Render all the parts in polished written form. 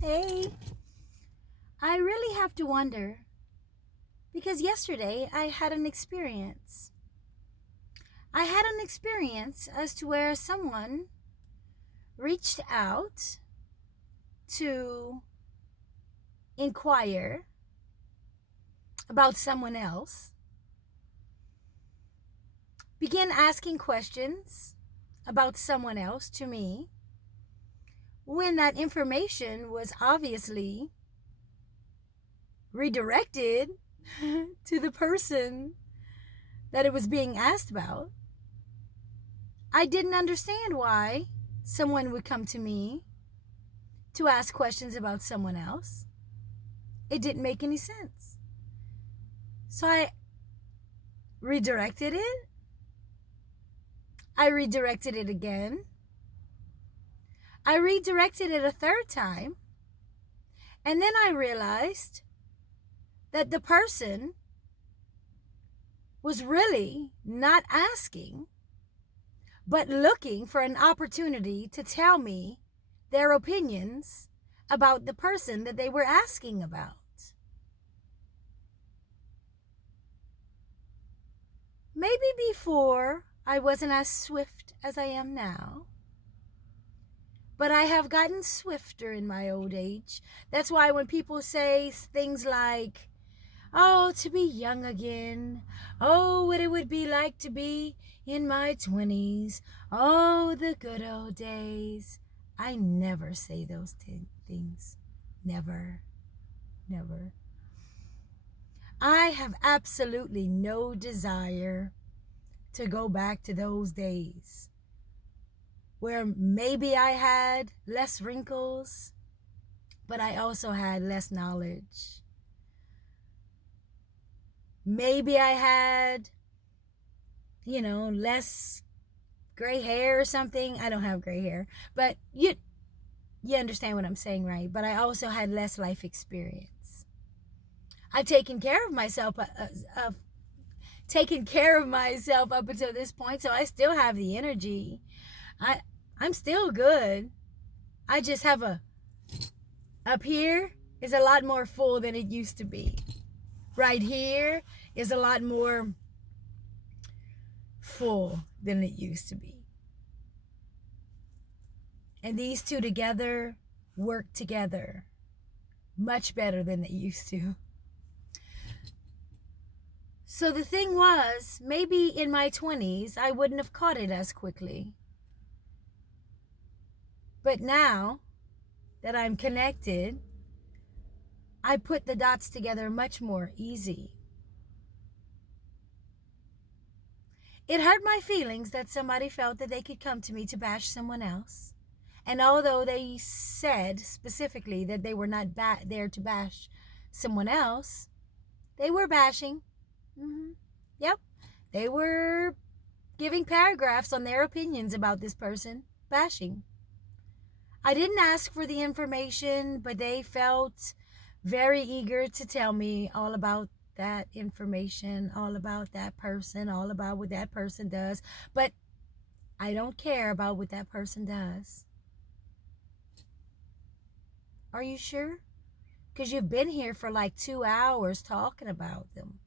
Hey, I really have to wonder because yesterday I had an experience. I had an experience as to where someone reached out to inquire about someone else, began asking questions about someone else to me when that information was obviously redirected to the person that it was being asked about. I didn't understand why someone would come to me to ask questions about someone else. It didn't make any sense. So I redirected it. I redirected it again. I redirected it a third time. And then I realized that the person was really not asking, but looking for an opportunity to tell me their opinions about the person that they were asking about. Maybe before I wasn't as swift as I am now, but I have gotten swifter in my old age. That's why when people say things like, oh, to be young again, oh, what it would be like to be in my 20s, oh, the good old days. I never say those things. Never, never. I have absolutely no desire to go back to those days where maybe I had less wrinkles, but I also had less knowledge. Maybe I had, less gray hair or something. I don't have gray hair, but you understand what I'm saying, right? But I also had less life experience. I've taken care of myself, taken care of myself up until this point, so I still have the energy. I'm still good. I just have up here is a lot more full than it used to be. Right here is a lot more full than it used to be. And these two together work together much better than they used to. So the thing was, maybe in my 20s, I wouldn't have caught it as quickly. But now that I'm connected, I put the dots together much more easy. It hurt my feelings that somebody felt that they could come to me to bash someone else. And although they said specifically that they were not there to bash someone else, they were bashing. Yep. They were giving paragraphs on their opinions about this person, bashing. I didn't ask for the information, but they felt very eager to tell me all about that information, all about that person, all about what that person does. But I don't care about what that person does. Are you sure? Because you've been here for like 2 hours talking about them.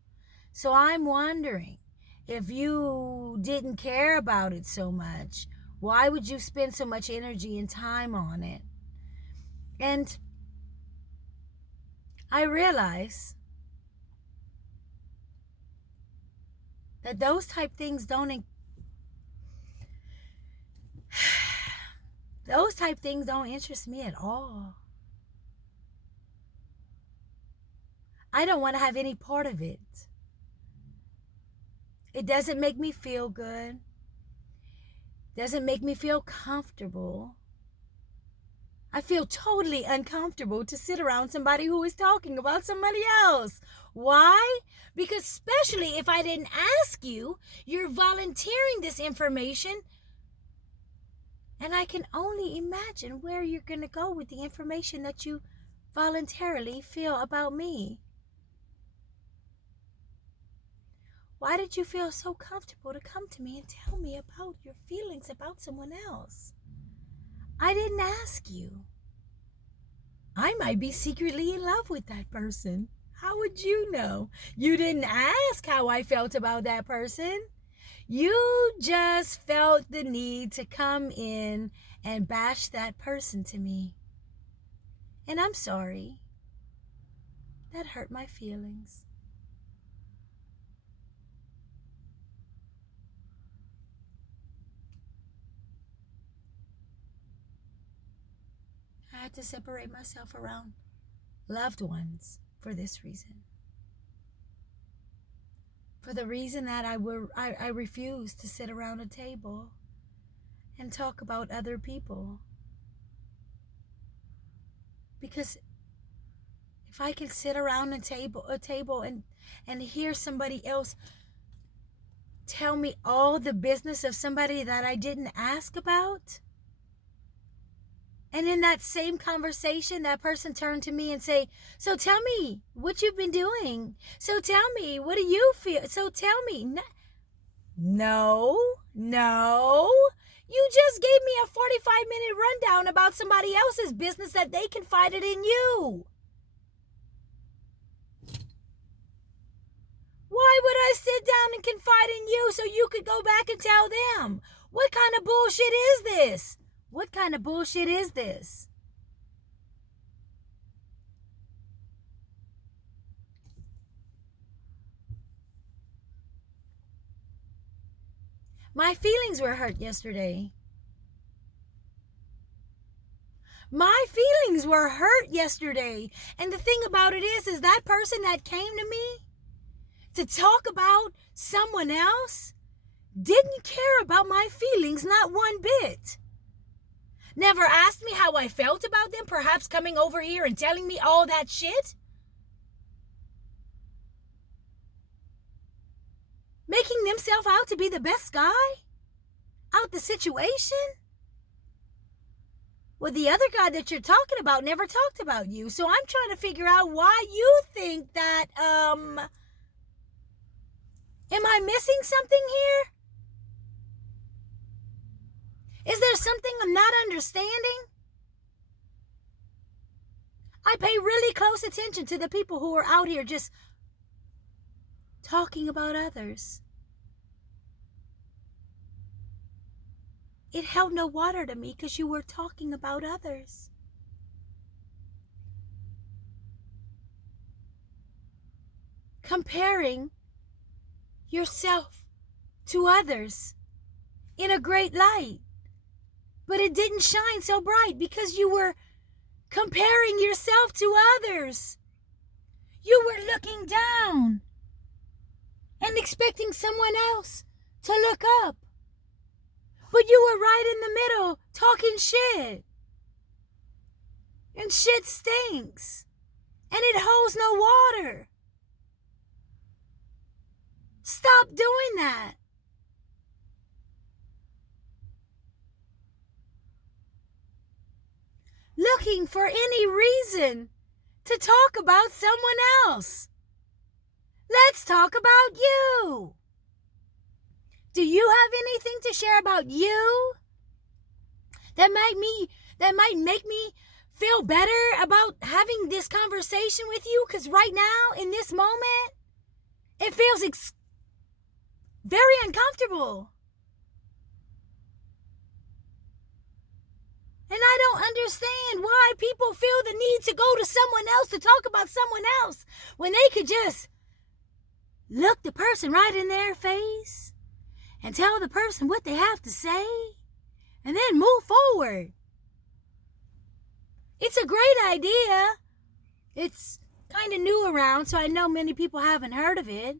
So I'm wondering, if you didn't care about it so much, why would you spend so much energy and time on it? And I realize that those type things those type things don't interest me at all. I don't want to have any part of it. It doesn't make me feel good. Doesn't make me feel comfortable. I feel totally uncomfortable to sit around somebody who is talking about somebody else. Why? Because especially if I didn't ask you, you're volunteering this information. And I can only imagine where you're going to go with the information that you voluntarily feel about me. Why did you feel so comfortable to come to me and tell me about your feelings about someone else? I didn't ask you. I might be secretly in love with that person. How would you know? You didn't ask how I felt about that person. You just felt the need to come in and bash that person to me. And I'm sorry. That hurt my feelings. I had to separate myself around loved ones for this reason. For the reason that I refuse to sit around a table and talk about other people. Because if I can sit around a table and hear somebody else tell me all the business of somebody that I didn't ask about, and in that same conversation, that person turned to me and say, so tell me what you've been doing. So tell me, what do you feel? So tell me. No. You just gave me a 45-minute rundown about somebody else's business that they confided in you. Why would I sit down and confide in you so you could go back and tell them? What kind of bullshit is this? What kind of bullshit is this? My feelings were hurt yesterday. My feelings were hurt yesterday. And the thing about it is that person that came to me to talk about someone else didn't care about my feelings, not one bit. Never asked me how I felt about them, perhaps coming over here and telling me all that shit. Making themselves out to be the best guy out the situation. Well, the other guy that you're talking about never talked about you. So I'm trying to figure out why you think that, am I missing something here? Is there something I'm not understanding? I pay really close attention to the people who are out here just talking about others. It held no water to me because you were talking about others. Comparing yourself to others in a great light. But it didn't shine so bright because you were comparing yourself to others. You were looking down and expecting someone else to look up. But you were right in the middle talking shit. And shit stinks. And it holds no water. Stop doing that. Looking for any reason to talk about someone else. Let's talk about you. Do you have anything to share about you that might make me feel better about having this conversation with you? Because right now, in this moment, it feels very uncomfortable. And I don't understand why people feel the need to go to someone else to talk about someone else when they could just look the person right in their face and tell the person what they have to say and then move forward. It's a great idea. It's kind of new around, so I know many people haven't heard of it.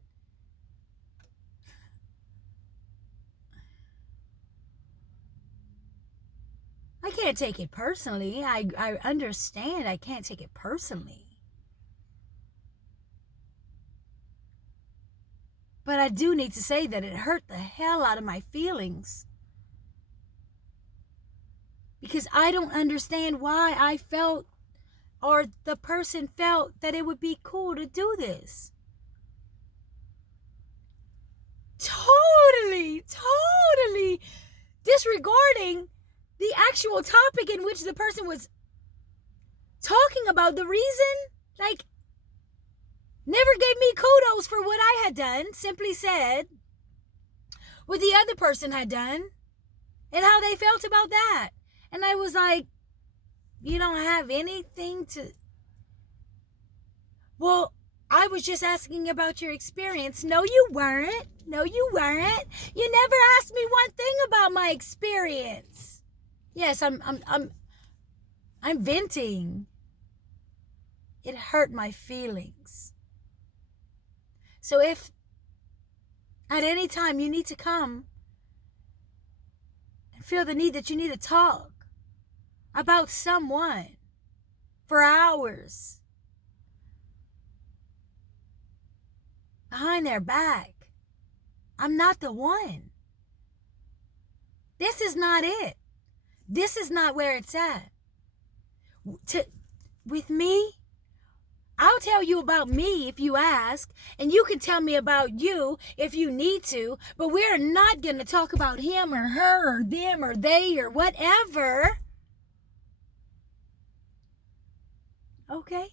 I can't take it personally. I understand I can't take it personally. But I do need to say that it hurt the hell out of my feelings. Because I don't understand why I felt, or the person felt, that it would be cool to do this. Totally disregarding the actual topic in which the person was talking about the reason, like, never gave me kudos for what I had done, simply said what the other person had done and how they felt about that. And I was like, you don't have anything to... Well, I was just asking about your experience. No, you weren't. No, you weren't. You never asked me one thing about my experience. Yes, I'm venting. It hurt my feelings. So if at any time you need to come and feel the need that you need to talk about someone for hours behind their back, I'm not the one. This is not it. This is not where it's at. With me, I'll tell you about me if you ask, and you can tell me about you if you need to, but we're not going to talk about him or her or them or they or whatever. Okay?